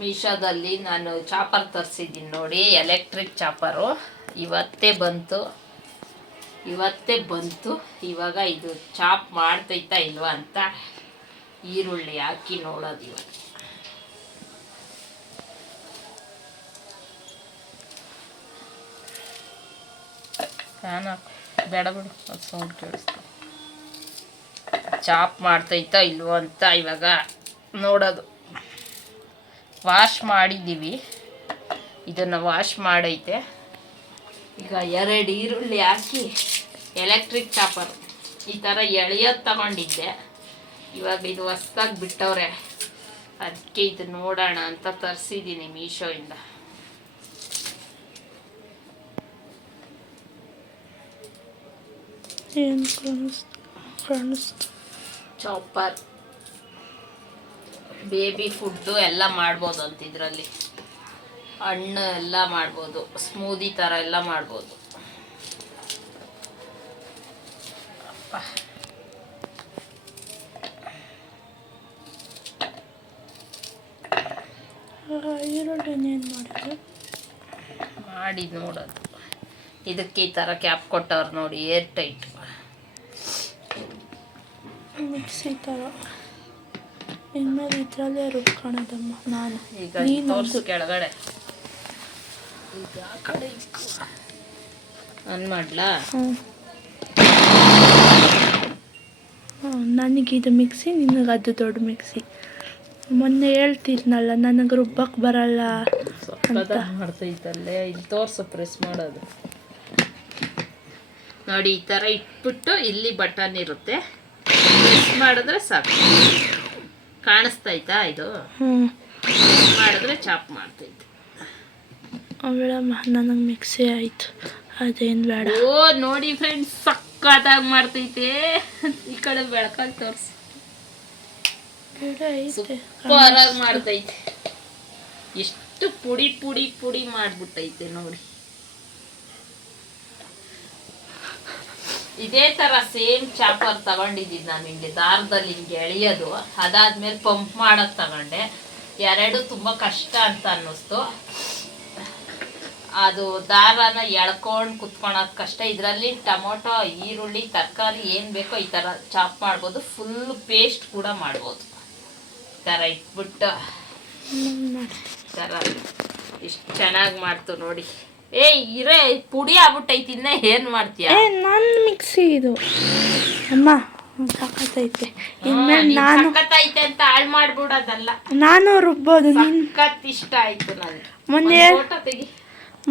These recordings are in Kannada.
ಮೀಶೋದಲ್ಲಿ ನಾನು ಚಾಪರ್ ತರಿಸಿದ್ದೀನಿ ನೋಡಿ, ಎಲೆಕ್ಟ್ರಿಕ್ ಚಾಪರು. ಇವತ್ತೇ ಬಂತು. ಇವಾಗ ಇದು ಚಾಪ್ ಮಾಡ್ತೈತಾ ಇಲ್ವಾ ಅಂತ ಈರುಳ್ಳಿ ಹಾಕಿ ನೋಡೋದು ಇವಾಗ. ಫ್ಯಾನ್ ಹಾಕು, ಬೇಡ ಬಿಡು, ಅದು ಸೌಂಡ್ ಕೇಳಿಸ್ತು. ಚಾಪ್ ಮಾಡ್ತೈತಾ ಇಲ್ವೋ ಅಂತ ಇವಾಗ ನೋಡೋದು. ವಾಶ್ ಮಾಡಿದ್ದೀವಿ, ಇದನ್ನು ವಾಶ್ ಮಾಡೈತೆ. ಈಗ 2 ಈರುಳ್ಳಿ ಹಾಕಿ ಎಲೆಕ್ಟ್ರಿಕ್ ಚಾಪರ್ ಈ ಥರ ಎಳೆಯೋದು ತಗೊಂಡಿದ್ದೆ. ಇವಾಗ ಇದು ಹೊಸ್ದಾಗಿ ಬಿಟ್ಟವ್ರೆ, ಅದಕ್ಕೆ ಇದು ನೋಡೋಣ ಅಂತ ತರಿಸಿದ್ದೀನಿ ಮೀಶೋಯಿಂದ. ಏನು ಕಾಣಿಸ್ತು? ಚಾಪರ್ ಬೇಬಿ ಫುಡ್ಡು ಎಲ್ಲ ಮಾಡ್ಬೋದು ಅಂತ ಇದರಲ್ಲಿ. ಹಣ್ಣು ಎಲ್ಲ ಮಾಡ್ಬೋದು, ಸ್ಮೂದಿ ಥರ ಎಲ್ಲ ಮಾಡ್ಬೋದು. ಈರುಳ್ಳಿ ಏನು ಮಾಡಿ ನೋಡೋದು. ಇದಕ್ಕೆ ಈ ಥರ ಕ್ಯಾಪ್ ಕೊಟ್ಟವ್ರು ನೋಡಿ, ಏರ್ ಟೈಟ್ ಮಿಕ್ಸಿ ಥರ. ಇನ್ಮೇಲೆ ಇದರಲ್ಲೇ ರುಬ್ಕೊಳೋದಮ್ಮ ನಾನು. ಈಗ ತೋರಿಸು ಕೆಳಗಡೆ. ಈಗ ಆ ಕಡೆ ಆನ್ ಮಾಡ್ಲಾ? ನನಗಿದು ಮಿಕ್ಸಿ, ನಿನಗೆ ಅದು ದೊಡ್ಡ ಮಿಕ್ಸಿ. ಮೊನ್ನೆ ಹೇಳ್ತಿದ್ನಲ್ಲ ನನಗೆ ರುಬ್ಬಕ್ಕೆ ಬರಲ್ಲ ಅಂತ. ಮಾಡ್ತೈತಲ್ಲೇ, ಇಲ್ಲಿ ತೋರಿಸು, ಪ್ರೆಸ್ ಮಾಡೋದು ನೋಡಿ. ಈ ಥರ ಇಟ್ಬಿಟ್ಟು ಇಲ್ಲಿ ಬಟನ್ ಇರುತ್ತೆ, ಪ್ರೆಸ್ ಮಾಡಿದ್ರೆ ಸಾಕು. ಕಾಣಿಸ್ತೈತಾ ಇದು? ಮಾಡಿದ್ರೆ ಚಾಪ್ ಮಾಡ್ತೈತೆ. ಬೇಡಮ್ಮ, ನನಗೆ ಮಿಕ್ಸಿ ಆಯಿತು, ಅದೇನು ಬೇಡ. ಓ ನೋಡಿ ಫ್ರೆಂಡ್ಸ್, ಸಕ್ಕತ್ತಾಗಿ ಮಾಡ್ತೈತೆ. ಈ ಕಡೆ ಬೆಳಕಾಗಿ ತೋರಿಸಿ, ಸೂಪರಾಗಿ ಮಾಡ್ತೈತೆ. ಎಷ್ಟು ಪುಡಿ ಪುಡಿ ಪುಡಿ ಮಾಡಿಬಿಟ್ಟೈತೆ ನೋಡಿ. ಇದೇ ಥರ ಸೇಮ್ ಚಾಪರ್ ತಗೊಂಡಿದ್ದೀನಿ ನಾನು, ಹಿಂಗೆ ದಾರದಲ್ಲಿ ಹಿಂಗೆ ಎಳೆಯೋದು. ಅದಾದ್ಮೇಲೆ ಪಂಪ್ ಮಾಡೋದು ತಗೊಂಡೆ. 2 ತುಂಬ ಕಷ್ಟ ಅಂತ ಅನ್ನಿಸ್ತು. ಅದು ದಾರನ ಎಳ್ಕೊಂಡು ಕುತ್ಕೊಳೋದು ಕಷ್ಟ. ಇದರಲ್ಲಿ ಟೊಮೊಟೊ, ಈರುಳ್ಳಿ, ತರಕಾರಿ ಏನು ಬೇಕೋ ಈ ಥರ ಚಾಪ್ ಮಾಡ್ಬೋದು. ಫುಲ್ ಪೇಸ್ಟ್ ಕೂಡ ಮಾಡ್ಬೋದು. ಈ ಥರ ಇಟ್ಬಿಟ್ಟು ಈ ಥರ ಇಷ್ಟು ಚೆನ್ನಾಗಿ ಮಾಡ್ತು ನೋಡಿ. ಇರೇ ಪುಡಿ ಆಗ್ಬಿಟ್ಟೈತಿ, ಇನ್ನ ಏನು ಮಾಡ್ತೀಯ? ನನ್ನ ಮಿಕ್ಸಿ ಇದು ಅಮ್ಮ, ಸಖತ್ತೈತೆ. ಇನ್ಮೇಲೆ ನಾನು ಸಖತ್ತೈತೆ ಅಂತ ಹಾಳು ಮಾಡ್ಬಿಡೋದಲ್ಲ, ನಾನು ರುಬ್ಬೋದು. ಸಖತ್ ಇಷ್ಟ ಆಯ್ತು ನನಗೆ.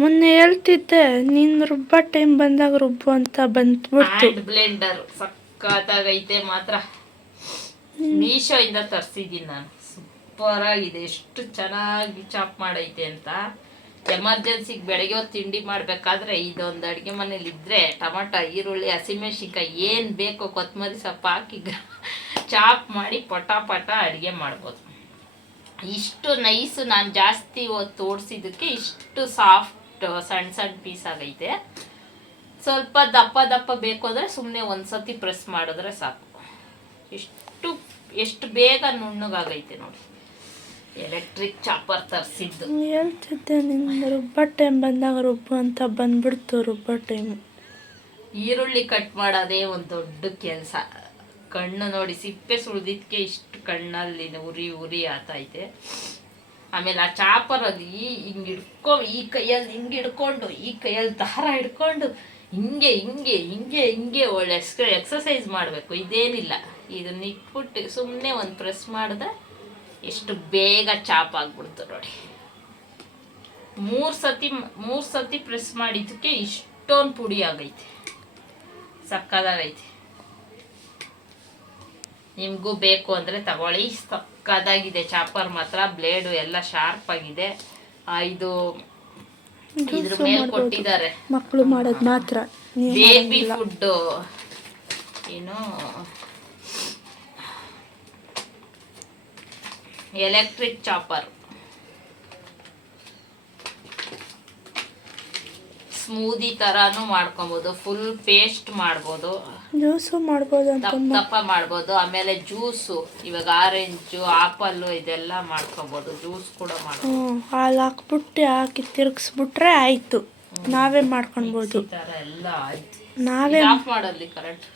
ಮೊನ್ನೆ ಹೇಳ್ತಿದ್ದೆ ನೀನು ರುಬ್ಬೋ ಟೈಮ್ ಬಂದಾಗ ರುಬ್ಬು ಅಂತ ಬಂದ್ಬಿಡ್ತು. ಬ್ಲೆಂಡರ್ ಸಖತ್ತಾಗೈತೆ ಮಾತ್ರ. ಮೀಶೋ ಇಂದ ತರಿಸಿದ್ದೀನಿ ನಾನು, ಸೂಪರ್ ಆಗಿದೆ. ಎಷ್ಟು ಚೆನ್ನಾಗಿ ಚಾಪ್ ಮಾಡೈತೆ ಅಂತ. ಎಮರ್ಜೆನ್ಸಿಗೆ ಬೆಳಗ್ಗೆ ಹೊತ್ತು ತಿಂಡಿ ಮಾಡಬೇಕಾದ್ರೆ ಇದೊಂದು ಅಡುಗೆ ಮನೇಲಿ ಇದ್ದರೆ ಟೊಮಟೊ, ಈರುಳ್ಳಿ, ಹಸಿಮೆಣ್ಸಿನ್ಕಾಯಿ ಏನು ಬೇಕೋ ಕೊತ್ತಂಬರಿ ಸೊಪ್ಪು ಹಾಕಿ ಚಾಪ್ ಮಾಡಿ ಪಟ ಅಡುಗೆ ಮಾಡ್ಬೋದು. ಇಷ್ಟು ನೈಸು. ನಾನು ಜಾಸ್ತಿ ಹೊತ್ತು ಓಡಿಸಿದ್ದಕ್ಕೆ ಇಷ್ಟು ಸಾಫ್ಟ್ ಸಣ್ಣ ಪೀಸ್ ಆಗೈತೆ. ಸ್ವಲ್ಪ ದಪ್ಪ ಬೇಕು ಅಂದರೆ ಸುಮ್ಮನೆ ಒಂದ್ಸತಿ ಪ್ರೆಸ್ ಮಾಡಿದ್ರೆ ಸಾಕು. ಎಷ್ಟು ಬೇಗ ನುಣ್ಣಗಾಗೈತೆ ನೋಡಿ. ಎಲೆಕ್ಟ್ರಿಕ್ ಚಾಪರ್ ತರಿಸಿದ್ದು ಹೇಳ್ತಿದ್ದೆ ನಿಮ್ಗೆ, ರುಬ್ಬೋ ಟೈಮ್ ಬಂದಾಗ ರುಬ್ಬು ಅಂತ ಬಂದ್ಬಿಡ್ತು. ರುಬ್ಬೋ ಟೈಮು ಈರುಳ್ಳಿ ಕಟ್ ಮಾಡೋದೇ ಒಂದು ದೊಡ್ಡ ಕೆಲಸ. ಕಣ್ಣು ನೋಡಿ, ಸಿಪ್ಪೆ ಸುಳಿದಿದ್ದಕ್ಕೆ ಇಷ್ಟು ಕಣ್ಣಲ್ಲಿ ಉರಿ ಆತೈತೆ. ಆಮೇಲೆ ಆ ಚಾಪರಲ್ಲಿ ಹಿಂಗೆ ಈ ಕೈಯಲ್ಲಿ ಹಿಂಗೆ ಹಿಡ್ಕೊಂಡು, ಈ ಕೈಯಲ್ಲಿ ದಾರ ಹಿಡ್ಕೊಂಡು ಹಿಂಗೆ ಒಳ್ಳೆ ಎಕ್ಸಸೈಸ್ ಮಾಡಬೇಕು. ಇದೇನಿಲ್ಲ, ಇದನ್ನ ಇಟ್ಬಿಟ್ಟು ಸುಮ್ಮನೆ ಒಂದು ಪ್ರೆಸ್ ಮಾಡಿದ್ರೆ ಎಷ್ಟು ಬೇಗ ಚಾಪ್ ಆಗ್ಬಿಡ್ತು ನೋಡಿ. 3 ಸತಿ ಪ್ರೆಸ್ ಮಾಡಿದ್ದಕ್ಕೆ ಇಷ್ಟೊಂದು ಪುಡಿ ಆಗೈತೆ. ಸಕ್ಕದಾಗೈತೆ. ನಿಮಗೂ ಬೇಕು ಅಂದರೆ ತಗೊಳ್ಳಿ, ಸಕ್ಕದಾಗಿದೆ ಚಾಪರ್ ಮಾತ್ರ. ಬ್ಲೇಡು ಎಲ್ಲ ಶಾರ್ಪ್ ಆಗಿದೆ. ಇದು ಇದ್ರ ಮೇಲೆ ಕೊಟ್ಟಿದ್ದಾರೆ, ಮಕ್ಕಳು ಮಾಡೋದು ಮಾತ್ರ. ಬೇಬಿ ಫುಡ್ಡು ಏನು ಎಲೆಕ್ಟ್ರಿಕ್ ಚಾಪರ್ ಸ್ಮೂದಿ ತರಾನು ಮಾಡ್ಕೊಬೋದು, ಫುಲ್ ಪೇಸ್ಟ್ ಮಾಡ್ಬೋದು, ಜ್ಯೂಸು ಮಾಡ್ಬೋದು ದಪ್ಪ ಅಂತಮ್ಮ. ದಪ್ಪ ಮಾಡ್ಬೋದು. ಆಮೇಲೆ ಜ್ಯೂಸು ಇವಾಗ ಆರೆಂಜು ಆಪಲ್ಲು ಇದೆಲ್ಲ ಮಾಡ್ಕೊಬೋದು, ಜ್ಯೂಸ್ ಕೂಡ ಮಾಡ್ಬೋದು. ಹಾಲು ಹಾಕಿ ತಿರ್ಗಿಸ್ಬಿಟ್ರೆ ಆಯಿತು, ನಾವೇ ಮಾಡ್ಕೊಳ್ಬೋದು. ಈ ಥರ ಎಲ್ಲ ಆಯ್ತು. ನಾವೇ ಆಫ್ ಮಾಡಲ್ಲಿ ಕರೆಕ್ಟ್